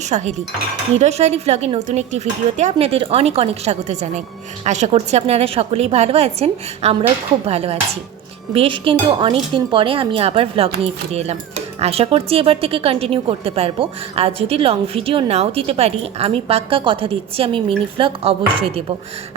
আমি সহেলি। নিরয় সহেলি ভ্লগের নতুন একটি ভিডিওতে আপনাদের অনেক অনেক স্বাগত জানাই। আশা করছি আপনারা সকলেই ভালো আছেন, আমরাও খুব ভালো আছি। বেশ কিন্তু অনেক দিন পরে আমি আবার ভ্লগ নিয়ে ফিরে এলাম। আশা করছি এবার থেকে কন্টিনিউ করতে পারব। আর যদি লং ভিডিও নাও দিতে পারি, আমি পাক্কা কথা দিচ্ছি, আমি মিনি ভ্লগ অবশ্যই দেব।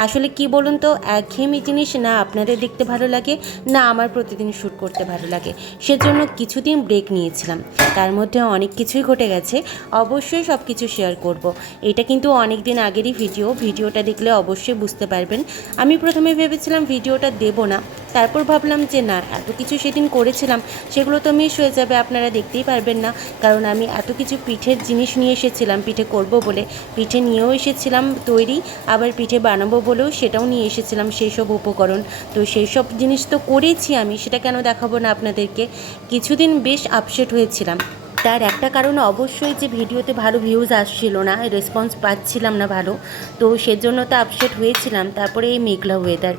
আসলে কি বলুন তো, একঘেয়েমি জিনিস না আপনাদের দেখতে ভালো লাগে, না আমার প্রতিদিন শ্যুট করতে ভালো লাগে। সেজন্য কিছুদিন ব্রেক নিয়েছিলাম। তার মধ্যে অনেক কিছুই ঘটে গেছে, অবশ্যই সব কিছু শেয়ার করব। এটা কিন্তু অনেক দিন আগেরই ভিডিও ভিডিওটা দেখলে অবশ্যই বুঝতে পারবেন। আমি প্রথমে ভেবেছিলাম ভিডিওটা দেব না তারপর ভাবলাম যে না, এত কিছু সেদিন করেছিলাম, সেগুলো তো মিস হয়ে যাবে, আপনারা দেখতেই পারবেন না। কারণ আমি এত কিছু পিঠের জিনিস নিয়ে এসেছিলাম, পিঠে করব বলে। পিঠে নিয়েও এসেছিলাম তৈরি, আবার পিঠে বানাবো বলেও সেটাও নিয়ে এসেছিলাম সেই সব উপকরণ। তো সেই সব জিনিস তো করেছি আমি, সেটা কেন দেখাবো না আপনাদেরকে? কিছুদিন বেশ আপসেট হয়েছিলাম। তার একটা কারণ অবশ্যই যে ভিডিওতে ভালো ভিউজ আসছিল না রেসপন্স পাচ্ছিলাম না ভালো, তো সেজন্য তো আপসেট হয়েছিলাম। তারপরে এই মেঘলা ওয়েদার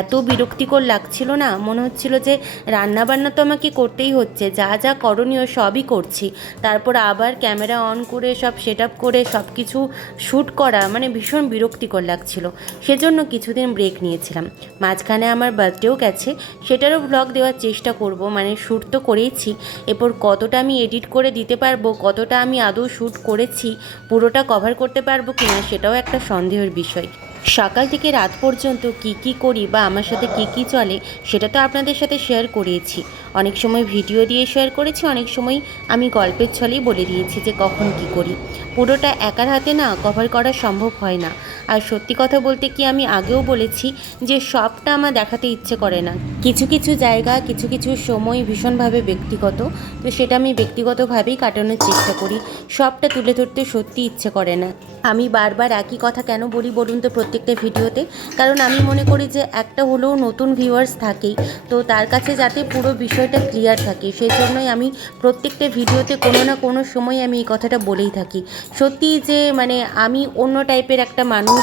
এত বিরক্তিকর লাগছিল না? মনে হচ্ছিল যে রান্না বান্না তো আমাকে করতেই হচ্ছে, যা যা করণীয় সবই করছি। তারপর আবার ক্যামেরা অন করে, সব সেট আপ করে সব কিছু শ্যুট করা মানে ভীষণ বিরক্তিকর লাগছিল। সেজন্য কিছুদিন ব্রেক নিয়েছিলাম। মাঝখানে আমার বার্থডেও গেছে, সেটারও ব্লগ দেওয়ার চেষ্টা করব মানে শ্যুট তো করেইছি। এরপর কতটা আমি এডিট করে দিতে পারব, কতটা আমি আদৌ শ্যুট করেছি, পুরোটা কভার করতে পারব কিনা সেটাও একটা সন্দেহের বিষয়। সকাল থেকে রাত পর্যন্ত কি কি করি বা আমার সাথে কি কি চলে, সেটা তো আপনাদের সাথে শেয়ার করিয়েছি। অনেক সময় ভিডিও দিয়ে শেয়ার করেছি, অনেক সময় আমি গল্পের ছলেই বলে দিয়েছি যে কখন কি করি। পুরোটা একার হাতে না কভার করা সম্ভব হয় না। আর সত্যি কথা বলতে কি আমি আগেও বলেছি যে সবটা আমার দেখাতে ইচ্ছে করে না। কিছু কিছু জায়গা, কিছু কিছু সময় ভীষণভাবে ব্যক্তিগত, তো সেটা আমি ব্যক্তিগতভাবেই কাটানোর চেষ্টা করি। সবটা তুলে ধরতে সত্যি ইচ্ছে করে না। আমি বারবার একই কথা কেন বলি বলুন তো প্রত্যেকটা ভিডিওতে? কারণ আমি মনে করি যে একটা হলেও নতুন ভিউয়ার্স থাকেই। তো তার কাছে যাতে পুরো বিষয়টা ক্লিয়ার থাকে। সেই জন্যই আমি প্রত্যেকটা ভিডিওতে কোনো না কোনো সময় আমি এই কথাটা বলেই থাকি। সত্যি যে মানে আমি অন্য টাইপের একটা মানুষ,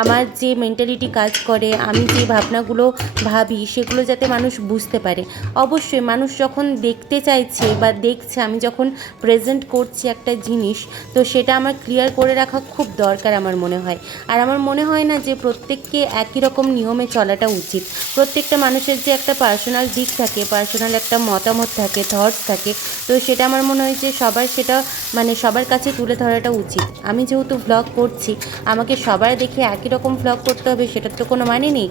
আমার যে মেন্টালিটি কাজ করে, আমি যে ভাবনাগুলো ভাবি, সেগুলো যাতে মানুষ বুঝতে পারে। অবশ্যই মানুষ যখন দেখতে চাইছে বা দেখছে, আমি যখন প্রেজেন্ট করছি একটা জিনিস, তো সেটা আমার ক্লিয়ার করে রাখা খুব দরকার আমার মনে হয়। আর আমার মনে হয় না যে, প্রত্যেককে একই রকম নিয়মে চলাটা উচিত। প্রত্যেকটা মানুষের যে একটা পার্সোনাল দিক থাকে পার্সোনাল একটা মতামত থাকে থটস থাকে, তো সেটা আমার মনে হয় যে সবার সেটা মানে সবার কাছে তুলে ধরাটা উচিত। আমি যেহেতু ব্লগ করছি, আমাকে সবার দেখে একই রকম ব্লগ করতে হবে, সেটার তো কোনো মানে নেই।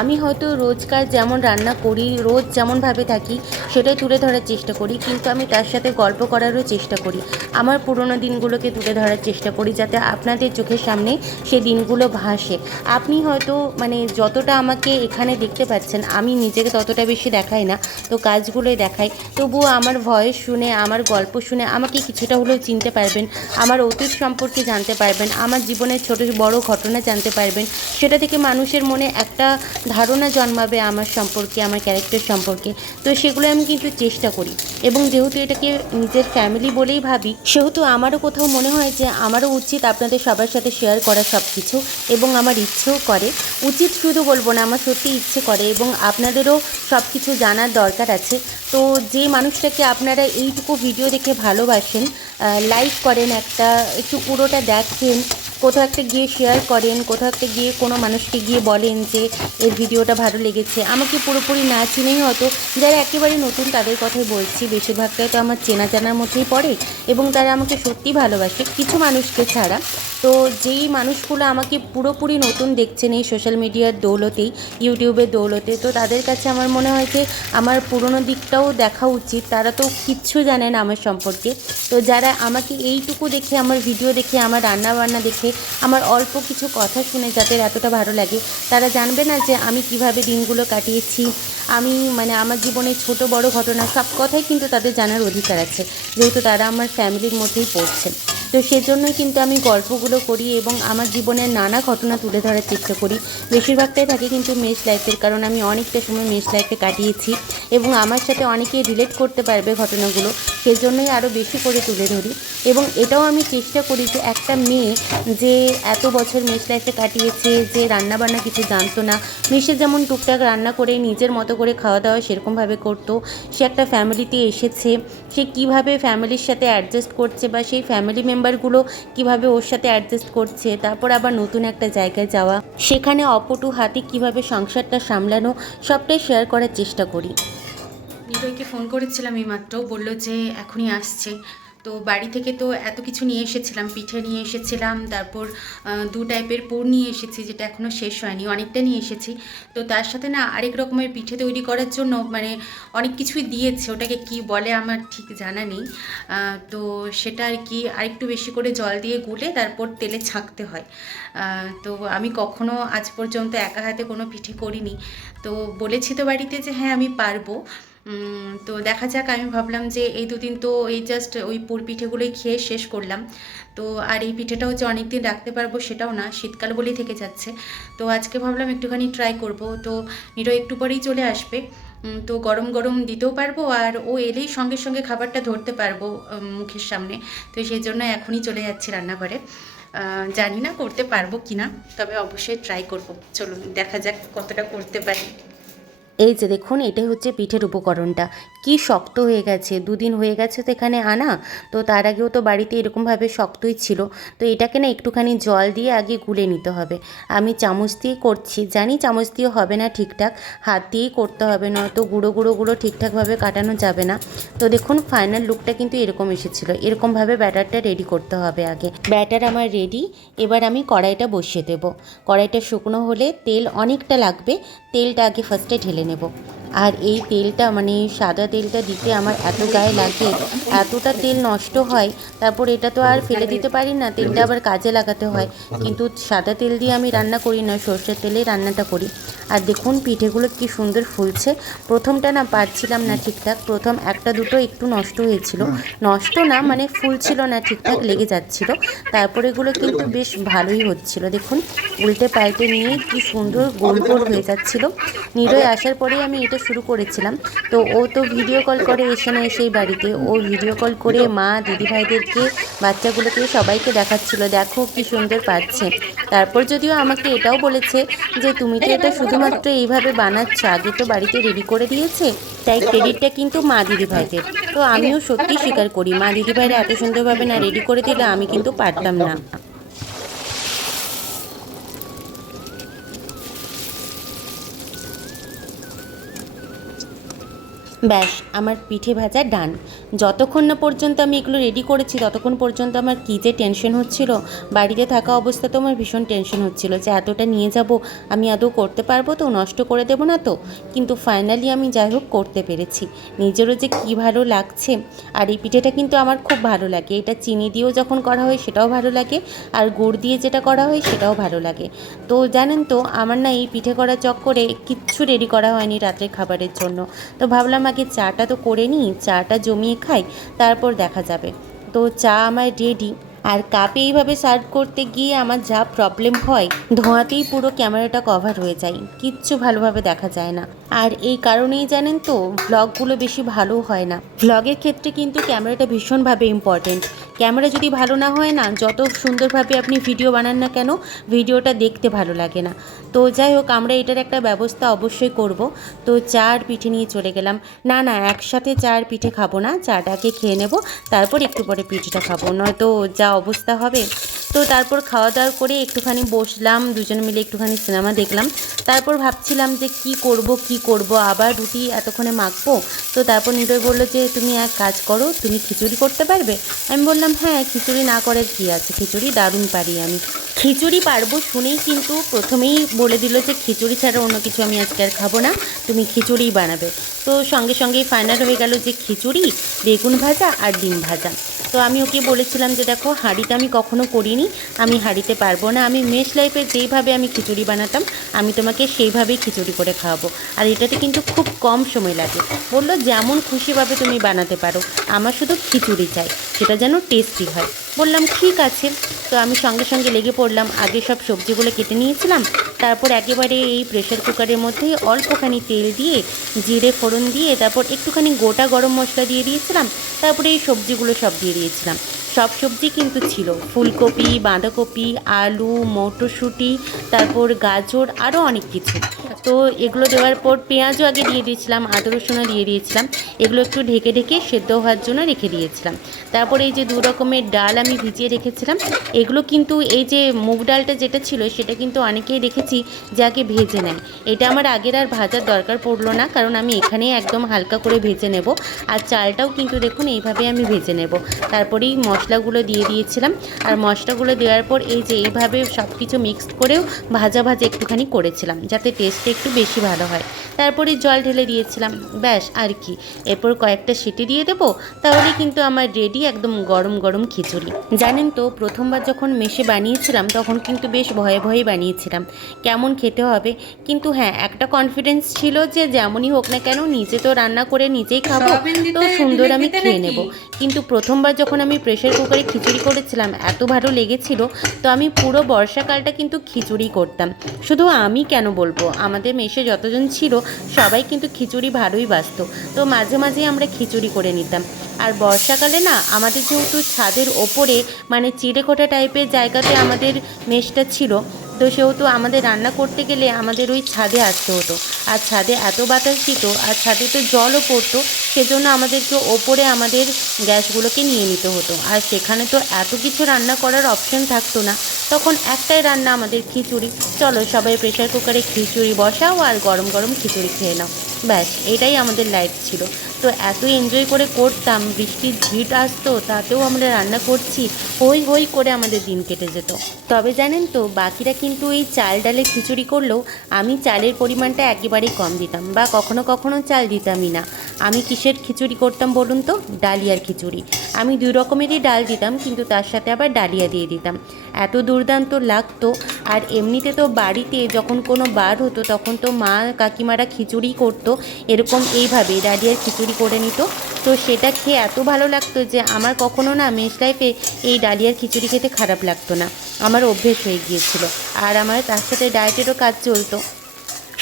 আমি হয়তো রোজকার যেমন রান্না করি, রোজ যেমনভাবে থাকি, সেটাই তুলে ধরার চেষ্টা করি, কিন্তু আমি তার সাথে গল্প করারও চেষ্টা করি। আমার পুরোনো দিনগুলোকে তুলে ধরার চেষ্টা করি, যাতে আপনাদের চোখের সামনে সে দিনগুলো ভাসে। আপনি হয়তো মানে যতটা আমাকে এখানে দেখতে পাচ্ছেন, আমি নিজেকে ততটা বেশি দেখাই না, তো কাজগুলোই দেখাই। তবুও আমার ভয়েস শুনে, আমার গল্প শুনে আমাকে কিছুটা হলেও চিনতে পারবেন, আমার অতীত সম্পর্কে জানতে পারবেন, আমার জীবনের ছোট বড় ঘটনা জানতে পারবেন। সেটা থেকে মানুষের মনে একটা ধারণা জন্মাবে আমার সম্পর্কে, আমার ক্যারেক্টার সম্পর্কে। তো সেগুলো আমি কিন্তু চেষ্টা করি। এবং যেহেতু এটাকে নিজের ফ্যামিলি বলেই ভাবি, সেহেতু আমারও কোথাও মনে হয় যে আমারও উচিত আপনাদের সবার সাথে শেয়ার করা সব কিছু এবং আমার ইচ্ছেও করে। উচিত শুধু বলব না, আমার সত্যি ইচ্ছে করে এবং আপনাদেরও সব কিছু জানার দরকার আছে। তো যে মানুষটাকে আপনারা এইটুকু ভিডিও দেখে ভালোবাসেন লাইক করেন একটা, একটু পুরোটা দেখেন, কোথাও একটা গিয়ে শেয়ার করেন, কোথাও একটা গিয়ে কোনো মানুষকে গিয়ে বলেন যে এর ভিডিওটা ভালো লেগেছে। আমাকে পুরোপুরি না চিনেই হয়তো যারা একেবারে নতুন তাদের কথাই বলছি, বেশিরভাগটাই তো আমার চেনা জানার মধ্যেই পড়ে এবং তারা আমাকে সত্যি ভালোবাসে কিছু মানুষকে ছাড়া। তো যেই মানুষগুলো আমাকে পুরোপুরি নতুন দেখছেন এই সোশ্যাল মিডিয়ার দৌলতেই ইউটিউবের দৌলতে, তো তাদের কাছে আমার মনে হয় যে আমার পুরনো দিকটাও দেখা উচিত। তারা তো কিচ্ছু জানে না আমার সম্পর্কে। তো যারা আমাকে এইটুকু দেখে, আমার ভিডিও দেখে, আমার রান্না বান্না দেখে, আমার অল্প কিছু কথা শুনে যাদের এতটা ভালো লাগে। তারা জানবে না যে আমি কীভাবে দিনগুলো কাটিয়েছি। আমি মানে আমার জীবনের ছোট বড় ঘটনা সব কথাই কিন্তু তাদের জানার অধিকার আছে, যেহেতু তারা আমার ফ্যামিলির মধ্যেই পড়ছে। তো সেজন্যই কিন্তু আমি গল্পগুলো করি এবং আমার জীবনের নানা ঘটনা তুলে ধরার চেষ্টা করি। বেশিরভাগটাই থাকে কিন্তু মেস লাইফের কারণ আমি অনেকটা সময় মেস লাইফে কাটিয়েছি এবং আমার সাথে অনেকেই রিলেট করতে পারবে ঘটনাগুলো। সেজন্যই আরও বেশি করে তুলে ধরি। এবং এটাও আমি চেষ্টা করি যে একটা মেয়ে যে এত বছর মেস লাইফে কাটিয়েছে, যে রান্নাবান্না কিছু জানতো না মেসে যেমন টুকটাক রান্না করে, নিজের মতো করে খাওয়া দাওয়া সেরকমভাবে করতো, সে একটা ফ্যামিলিতে এসেছে, সে কীভাবে ফ্যামিলির সাথে অ্যাডজাস্ট করছে বা সেই ফ্যামিলি মেম্বারগুলো কীভাবে ওর সাথে অ্যাডজাস্ট করছে, তারপর আবার নতুন একটা জায়গায় যাওয়া, সেখানে অপটু হাতে কীভাবে সংসারটা সামলানো, সবটাই শেয়ার করার চেষ্টা করি। নিরয়কে ফোন করেছিলাম এইমাত্র, বলল যে এখনই আসছে। তো বাড়ি থেকে তো এত কিছু নিয়ে এসেছিলাম, পিঠে নিয়ে এসেছিলাম, তারপর দু টাইপের পুর নিয়ে এসেছি, যেটা এখনও শেষ হয়নি, অনেকটা নিয়ে এসেছি। তো তার সাথে না আরেক রকমের পিঠে তৈরি করার জন্য মানে অনেক কিছুই দিয়েছে, ওটাকে কি বলে আমার ঠিক জানা নেই। তো সেটা আর কি আরেকটু বেশি করে জল দিয়ে গুলে তারপর তেলে ছাঁকতে হয়। তো আমি কখনো আজ পর্যন্ত একা হাতে কোনো পিঠে করিনি। তো বলেছি তো বাড়িতে যে হ্যাঁ আমি পারব। তো দেখা যাক, আমি ভাবলাম যে এই দুদিন তো এই জাস্ট ওই পুর পিঠেগুলোই খেয়ে শেষ করলাম। তো আর এই পিঠেটাও যে অনেক দিন রাখতে পারব সেটাও না, শীতকাল বলেই থেকে যাচ্ছে। তো আজকে ভাবলাম একটুখানি ট্রাই করব। তো নিরো একটু পরেই চলে আসবে। তো গরম গরম দিতেও পারব আর ও এলেই সঙ্গে সঙ্গে খাবারটা ধরতে পারব মুখের সামনে। তো সেই জন্য এখনই চলে যাচ্ছি রান্নাঘরে। জানি না করতে পারব কি না তবে অবশ্যই ট্রাই করব। চলুন, দেখা যাক কতটা করতে পারি। এই যে দেখুন এটাই হচ্ছে পিঠের উপকরণটা। কি শক্ত হয়ে গেছে? দুদিন হয়ে গেছে তো এখানে আনা। তো তার আগেও তো বাড়িতে এরকমভাবে শক্তই ছিল। তো এটাকে না একটুখানি জল দিয়ে আগে গুলে নিতে হবে। আমি চামচ দিয়ে করছি। জানি চামচ দিয়ে হবে না ঠিকঠাক। হাত দিয়েই করতে হবে, নয়তো গুঁড়ো গুঁড়ো গুঁড়ো ঠিকঠাকভাবে কাটানো যাবে না। তো দেখুন ফাইনাল লুকটা কিন্তু এরকম এসেছিল। এরকমভাবে ব্যাটারটা রেডি করতে হবে আগে। ব্যাটার আমার রেডি এবার আমি কড়াইটা বসিয়ে দেবো। কড়াইটা শুকনো হলে তেল অনেকটা লাগবে। তেলটা আগে ফার্স্টে ঢেলে নেব। আর এই তেলটা মানে সাদা তেলটা দিতে আমার এত গায়ে লাগে, এতটা তেল নষ্ট হয়, তারপর এটা তো আর ফেলে দিতে পারি না, তেলটা আবার কাজে লাগাতে হয়। কিন্তু সাদা তেল দিয়ে আমি রান্না করি না, সর্ষের তেলেই রান্নাটা করি। আর দেখুন পিঠেগুলো কি সুন্দর ফুলছে। প্রথমটা না পারছিলাম না ঠিকঠাক, প্রথম একটা দুটো একটু নষ্ট হয়েছিল। নষ্ট না মানে ফুলছিল না ঠিকঠাক, লেগে যাচ্ছিল। তারপরে এগুলো কিন্তু বেশ ভালোই হচ্ছিল। দেখুন, উল্টে পাল্টে নিয়ে কি সুন্দর গোল গোল হয়ে যাচ্ছিল। নিরয় আসার পরেই আমি এটা শুরু করেছিলাম। তো ও তো ভিডিও কল করে এসে না এসেই বাড়িতে। ও ভিডিও কল করে মা, দিদিভাইদেরকে, বাচ্চাগুলোকে, সবাইকে দেখাচ্ছিল, দেখো কি সুন্দর পাচ্ছে। তারপর যদিও আমাকে এটাও বলেছে যে, তুমি তো এটা শুধুমাত্র এইভাবে বানাচ্ছে আগে তো বাড়িতে রেডি করে দিয়েছে তাই ক্রেডিটটা কিন্তু মা দিদিভাইদের তো আমিও সত্যি স্বীকার করি মা দিদিভাইরা এত সুন্দরভাবে না রেডি করে দিলে আমি কিন্তু পারতাম না। ব্যাস, আমার পিঠে ভাজা ডান। যতক্ষণ না পর্যন্ত আমি এগুলো রেডি করেছি, ততক্ষণ পর্যন্ত আমার কী যে টেনশন হচ্ছিল? বাড়িতে থাকা অবস্থাতেও আমার ভীষণ টেনশন হচ্ছিল যে এতটা নিয়ে যাব, আমি আদৌ করতে পারব তো, নষ্ট করে দেবো না তো? কিন্তু ফাইনালি আমি যাই হোক করতে পেরেছি। নিজেরও যে কী ভালো লাগছে, আর এই পিঠেটা কিন্তু আমার খুব ভালো লাগে। এটা চিনি দিয়েও যখন করা হয় সেটাও ভালো লাগে, আর গুড় দিয়ে যেটা করা হয় সেটাও ভালো লাগে। তো জানেন তো, আমার না এই পিঠে করা চক্করে কিচ্ছু রেডি করা হয়নি রাত্রের খাবারের জন্য। তো ভাবলাম আগে চাটা তো করে নিই, চাটা জমিয়ে খাই, তারপর দেখা যাবে। তো চা আমার রেডি আর কাপে এইভাবে সার্ভ করতে গিয়ে আমার যা প্রবলেম হয়, ধোঁয়াতেই পুরো ক্যামেরাটা কভার হয়ে যায়। কিচ্ছু ভালোভাবে দেখা যায় না। আর এই কারণেই জানেন তো ভ্লগগুলো বেশি ভালো হয় না। ভ্লগের ক্ষেত্রে কিন্তু ক্যামেরাটা ভীষণভাবে ইম্পর্টেন্ট ক্যামেরা যদি ভালো না হয় না, যত সুন্দরভাবে আপনি ভিডিও বানান না কেন ভিডিওটা দেখতে ভালো লাগে না। তো যাই হোক, আমরা এটার একটা ব্যবস্থা অবশ্যই করব। তো চা আর পিঠে নিয়ে চলে গেলাম। না না, একসাথে চা আর পিঠে খাব না, চাটাকে খেয়ে নেব, তারপর একটু পরে পিঠেটা খাব। নয়তো যা অবস্থা হবে। তো তারপর খাওয়া দাওয়া করে একটুখানি বসলাম, দুজনে মিলে একটুখানি সিনেমা দেখলাম। তারপর ভাবছিলাম যে কি করব, কি করব, আবার রুটি এতক্ষণে মাখবো। তো তারপর নিরয় বলল যে, তুমি এক কাজ করো, তুমি খিচুড়ি করতে পারবে? আমি বললাম হ্যাঁ খিচুড়ি না করার কী আছে? খিচুড়ি দারুণ পারি আমি। খিচুড়ি পারব শুনেই কিন্তু প্রথমেই বলে দিল যে, খিচুড়ি ছাড়া অন্য কিছু আমি আজকে আর খাব না, তুমি খিচুড়িই বানাবে। তো সঙ্গে সঙ্গেই ফাইনাল হয়ে গেল যে, খিচুড়ি, বেগুন ভাজা আর ডিম ভাজা। তো আমি ওকে বলেছিলাম যে, দেখো, হাঁড়িতে আমি কখনো করিনি, আমি হাঁড়িতে পারব না। আমি মেস লাইফে যেইভাবে আমি খিচুড়ি বানাতাম, আমি তোমাকে সেইভাবেই খিচুড়ি করে খাওয়াবো। আর এটাতে কিন্তু খুব কম সময় লাগে। বলল, যেমন খুশিভাবে তুমি বানাতে পারো, আমার শুধু খিচুড়ি চাই, সেটা যেন টেস্টি হয়। বললাম, ঠিক আছে। তো আমি সঙ্গে সঙ্গে লেগে পড়লাম, আগে সব সবজিগুলো কেটে নিয়েছিলাম, তারপর একেবারে এই প্রেশার কুকারের মধ্যে অল্পখানি তেল দিয়ে জিরে ফোড়ন দিয়ে, তারপর একটুখানি গোটা গরম মশলা দিয়ে দিয়েছিলাম, তারপরে এই সবজিগুলো সব দিয়ে দিয়েছিলাম। সব সবজি কিন্তু ছিল। ফুলকপি, বাঁধাকপি, আলু, মটরশুঁটি, তারপর গাজর আরও অনেক কিছু। তো এগুলো দেওয়ার পর পেঁয়াজও আগে দিয়ে দিয়েছিলাম, আদা, রসুনও দিয়ে দিয়েছিলাম। এগুলো একটু ঢেকে ঢেকে সেদ্ধ হওয়ার জন্য রেখে দিয়েছিলাম। তারপরে এই যে দু রকমের ডাল আমি ভিজিয়ে রেখেছিলাম। এগুলো কিন্তু এই যে মুগ ডালটা যেটা ছিল, সেটা কিন্তু অনেকেই দেখেছি যে আগে ভেজে নেয়। এটা আমার আগের আর ভাজার দরকার পড়ল না, কারণ আমি এখানেই একদম হালকা করে ভেজে নেব। আর চালটাও কিন্তু দেখুন এইভাবে আমি ভেজে নেব। তারপরেই মশলাগুলো দিয়ে দিয়েছিলাম। আর মশলাগুলো দেওয়ার পর এই যে এইভাবে সব কিছু মিক্সড করেও ভাজা ভাজা একটুখানি করেছিলাম যাতে টেস্টটা একটু বেশি ভালো হয়। তারপরে জল ঢেলে দিয়েছিলাম ব্যাস আর কি। এরপর কয়েকটা সিটি দিয়ে দেবো তাহলে কিন্তু আমার রেডি একদম গরম গরম খিচুড়ি। জানেন তো প্রথমবার যখন মেশে বানিয়েছিলাম তখন কিন্তু বেশ ভয়ে ভয়ে বানিয়েছিলাম কেমন খেতে হবে? কিন্তু হ্যাঁ একটা কনফিডেন্স ছিল যে যেমনই হোক না কেন নিজে তো রান্না করে নিজেই খাব তো সুন্দর আমি খেয়ে? নেব। কিন্তু প্রথমবার যখন আমি প্রেশার কুকারে খিচুড়ি করেছিলাম, এত ভালো লেগেছিল, তো আমি পুরো বর্ষাকালটা কিন্তু খিচুড়ি করতাম। শুধু আমি কেন বলব? আমাদের মেশে যতজন ছিল, সবাই কিন্তু খিচুড়ি ভালোই বাসত। তো মাঝে মাঝে আমরা খিচুড়ি করে নিতাম। আর বর্ষাকালে না, আমাদের যেহেতু ছাদের ওপরে মানে চিড়েখোটা টাইপের জায়গাতে আমাদের মেশটা ছিল তো সেহেতু আমাদের রান্না করতে গেলে আমাদের ওই ছাদে আসতে হতো। আর ছাদে এত বাতাস দিত, আর ছাদে তো জলও পড়তো, সেজন্য আমাদেরকে ওপরে আমাদের গ্যাসগুলোকে নিয়ে নিতে হতো। আর সেখানে তো এত কিছু রান্না করার অপশন থাকতো না। তখন একটাই রান্না আমাদের খিচুড়ি। চলো সবাই প্রেশার কুকারে খিচুড়ি বসাও আর গরম গরম খিচুড়ি খেয়ে নাও। ব্যাস, এটাই আমাদের লাইফ ছিল। তো এত এনজয় করে করতাম, বৃষ্টির ঝিট আসতো, তাতেও আমরা রান্না করছি, হই হই করে আমাদের দিন কেটে যেত। তবে জানেন তো, বাকিরা কিন্তু এই চাল ডালে খিচুড়ি করলেও আমি চালের পরিমাণটা একেবারেই কম দিতাম বা কখনো কখনো চাল দিতামই না। আমি কিসের খিচুড়ি করতাম বলুন তো? ডালিয়ার খিচুড়ি। আমি দুই রকমেরই ডাল দিতাম, কিন্তু তার সাথে আবার ডালিয়া দিয়ে দিতাম। এত দুর্দান্ত লাগতো, আর এমনিতে তো বাড়িতে যখন কোনো বার হতো, তখন তো মা কাকিমারা খিচুড়ি করতো, এরকম এইভাবে ডালিয়ার খিচুড়ি করে নিত। তো সেটা খেয়ে এত ভালো লাগতো যে আমার কখনো না মেস লাইফে এই ডালিয়ার খিচুড়ি খেতে খারাপ লাগতো না। আমার অভ্যেস হয়ে গিয়েছিল। আর আমার তার সাথে ডায়েটেরও কাজ চলতো।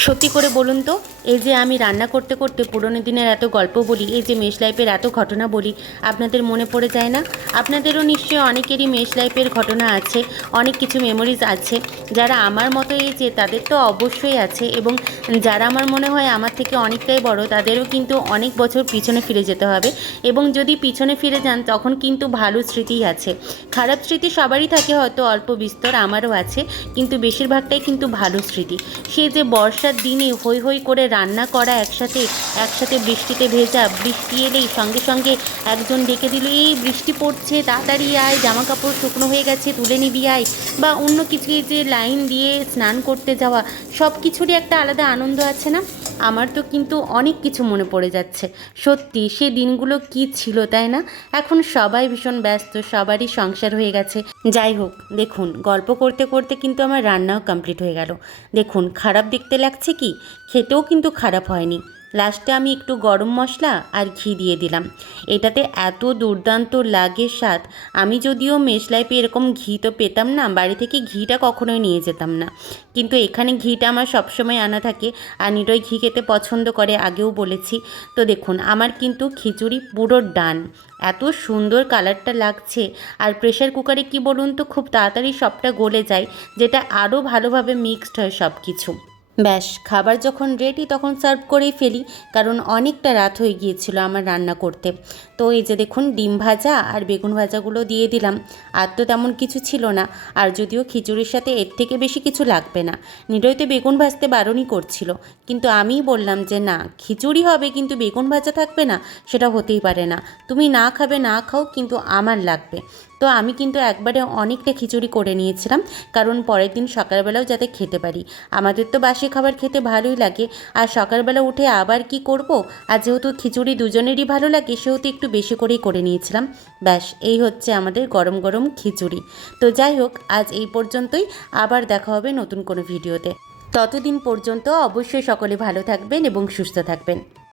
সত্যি করে বলুন তো এই যে আমি রান্না করতে করতে পুরোনো দিনের এত গল্প বলি, এই যে মেশ লাইফের এত ঘটনা বলি, আপনাদের মনে পড়ে যায় না? আপনাদেরও নিশ্চয়ই অনেকেরই মেশ লাইফের ঘটনা আছে, অনেক কিছু মেমোরিজ আছে। যারা আমার মতো এই যে, তাদের তো অবশ্যই আছে এবং যারা আমার মনে হয় আমার থেকে অনেকটাই বড়, তাদেরও কিন্তু অনেক বছর পিছনে ফিরে যেতে হবে। এবং যদি পিছনে ফিরে যান, তখন কিন্তু ভালো স্মৃতিই আছে। খারাপ স্মৃতি সবারই থাকে, হয়তো অল্প বিস্তর আমারও আছে, কিন্তু বেশিরভাগটাই কিন্তু ভালো স্মৃতি। সে যে বর্ষার দিনে হই হই করে রান্না করা একসাথে একসাথে বৃষ্টিতে ভেজা, বৃষ্টি এলেই সঙ্গে সঙ্গে একজন ডেকে দিল, এই বৃষ্টি পড়ছে, তাড়াতাড়ি আয় জামা কাপড় শুকনো হয়ে গেছে, তুলে নিবি আয়। বা অন্য কিছু যে লাইন দিয়ে স্নান করতে যাওয়া সব কিছুরই একটা আলাদা আনন্দ আছে না? আমার তো কিন্তু অনেক কিছু মনে পড়ে যাচ্ছে। সত্যি সে দিনগুলো কি ছিল, তাই না? এখন সবাই ভীষণ ব্যস্ত, সবারই সংসার হয়ে গেছে। যাই হোক, দেখুন, গল্প করতে করতে কিন্তু আমার রান্নাও কমপ্লিট হয়ে গেল। দেখুন, খারাপ দেখতে লাগছে কি? খেতেও কিন্তু খারাপ হয়নি। লাস্টে আমি একটু গরম মশলা আর ঘি দিয়ে দিলাম। এটাতে এত দুর্দান্ত লাগে স্বাদ। আমি যদিও মেশ লাইফে এরকম ঘি তো পেতাম না, বাড়ি থেকে ঘিটা কখনোই নিয়ে যেতাম না। কিন্তু এখানে ঘিটা আমার সবসময় আনা থাকে আর নিরয় ঘি খেতে পছন্দ করে, আগেও বলেছি। তো দেখুন, আমার কিন্তু খিচুড়ি পুরো ডান। এত সুন্দর কালারটা লাগছে। আর প্রেশার কুকারে কি বলুন তো, খুব তাড়াতাড়ি সবটা গলে যায়, যেটা আরও ভালোভাবে মিক্সড হয় সব কিছু ব্যাস, খাবার যখন রেডি তখন সার্ভ করেই ফেলি, কারণ অনেকটা রাত হয়ে গিয়েছিল আমার রান্না করতে। তো এই যে দেখুন, ডিম ভাজা আর বেগুন ভাজাগুলো দিয়ে দিলাম। আর তো তেমন কিছু ছিল না, আর যদিও খিচুড়ির সাথে এর থেকে বেশি কিছু লাগবে না। নিরয় তো বেগুন ভাজতে বারণই করছিল, কিন্তু আমিই বললাম যে না, খিচুড়ি হবে কিন্তু বেগুন ভাজা থাকবে না, সেটা হতেই পারে না। তুমি না খাবে, না খাও, কিন্তু আমার লাগবে। তো আমি কিন্তু একবারে অনেকটা খিচুড়ি করে নিয়েছিলাম, কারণ পরের দিন সকালবেলাও যাতে খেতে পারি। আমাদের তো বাসি খাবার খেতে ভালোই লাগে, আর সকালবেলা উঠে আবার কি করব? আর যেহেতু খিচুড়ি দুজনেরই ভালো লাগে, সেহেতু একটু বেশি করেই করে নিয়েছিলাম। ব্যাস, এই হচ্ছে আমাদের গরম গরম খিচুড়ি। তো যাই হোক, আজ এই পর্যন্তই, আবার দেখা হবে নতুন কোনো ভিডিওতে। ততদিন পর্যন্ত অবশ্যই সকলে ভালো থাকবেন এবং সুস্থ থাকবেন।